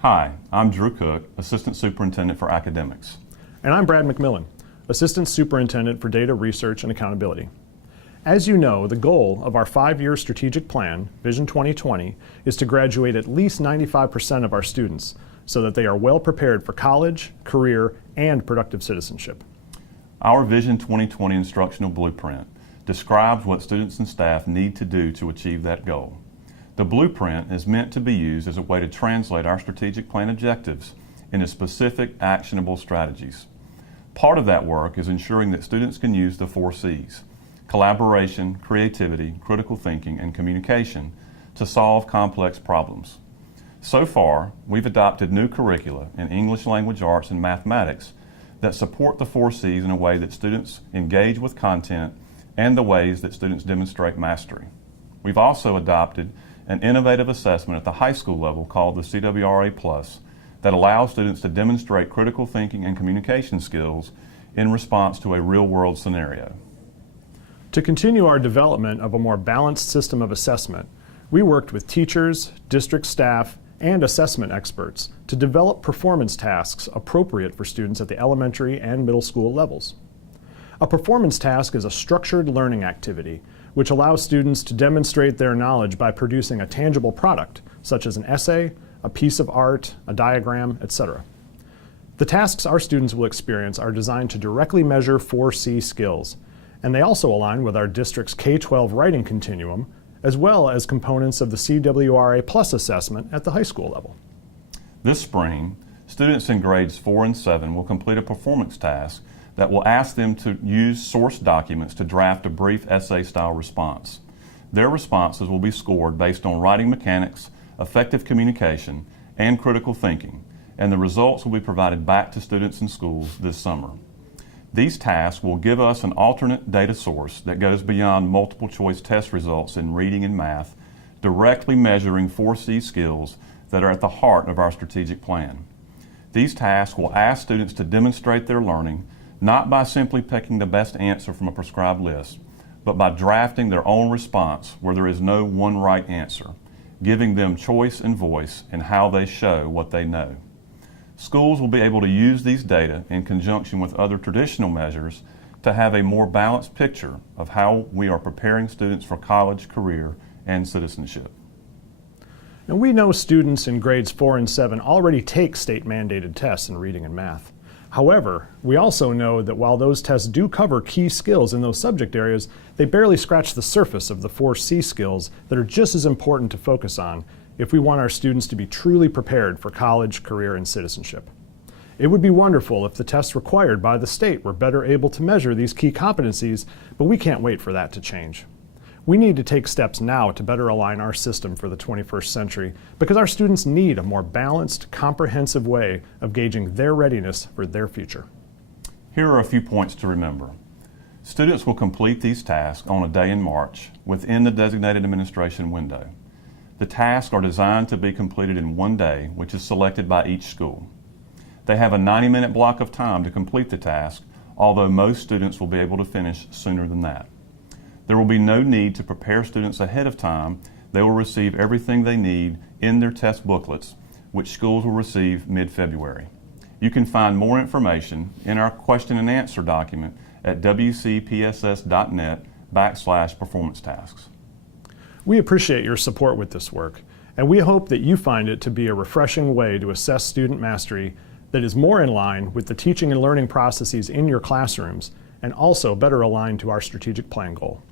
Hi, I'm Drew Cook, Assistant Superintendent for Academics. And I'm Brad McMillan, Assistant Superintendent for Data Research and Accountability. As you know, the goal of our 5-year strategic plan, Vision 2020, is to graduate at least 95% of our students so that they are well prepared for college, career, and productive citizenship. Our Vision 2020 instructional blueprint describes what students and staff need to do to achieve that goal. The blueprint is meant to be used as a way to translate our strategic plan objectives into specific, actionable strategies. Part of that work is ensuring that students can use the 4 C's: collaboration, creativity, critical thinking, and communication to solve complex problems. So far, we've adopted new curricula in English language arts and mathematics that support the 4 C's in a way that students engage with content and the ways that students demonstrate mastery. We've also adopted an innovative assessment at the high school level called the CWRA Plus that allows students to demonstrate critical thinking and communication skills in response to a real-world scenario. To continue our development of a more balanced system of assessment, we worked with teachers, district staff, and assessment experts to develop performance tasks appropriate for students at the elementary and middle school levels. A performance task is a structured learning activity which allows students to demonstrate their knowledge by producing a tangible product, such as an essay, a piece of art, a diagram, etc. The tasks our students will experience are designed to directly measure 4C skills, and they also align with our district's K-12 writing continuum, as well as components of the CWRA Plus assessment at the high school level. This spring, students in grades 4 and 7 will complete a performance task that will ask them to use source documents to draft a brief essay-style response. Their responses will be scored based on writing mechanics, effective communication, and critical thinking, and the results will be provided back to students in schools this summer. These tasks will give us an alternate data source that goes beyond multiple choice test results in reading and math, directly measuring 4C skills that are at the heart of our strategic plan. These tasks will ask students to demonstrate their learning not by simply picking the best answer from a prescribed list, but by drafting their own response where there is no one right answer, giving them choice and voice in how they show what they know. Schools will be able to use these data in conjunction with other traditional measures to have a more balanced picture of how we are preparing students for college, career, and citizenship. Now, we know students in grades 4 and 7 already take state-mandated tests in reading and math. However, we also know that while those tests do cover key skills in those subject areas, they barely scratch the surface of the 4C skills that are just as important to focus on if we want our students to be truly prepared for college, career, and citizenship. It would be wonderful if the tests required by the state were better able to measure these key competencies, but we can't wait for that to change. We need to take steps now to better align our system for the 21st century because our students need a more balanced, comprehensive way of gauging their readiness for their future. Here are a few points to remember. Students will complete these tasks on a day in March within the designated administration window. The tasks are designed to be completed in one day, which is selected by each school. They have a 90-minute block of time to complete the task, although most students will be able to finish sooner than that. There will be no need to prepare students ahead of time. They will receive everything they need in their test booklets, which schools will receive mid-February. You can find more information in our question and answer document at WCPSS.net/performance tasks. We appreciate your support with this work, and we hope that you find it to be a refreshing way to assess student mastery that is more in line with the teaching and learning processes in your classrooms and also better aligned to our strategic plan goal.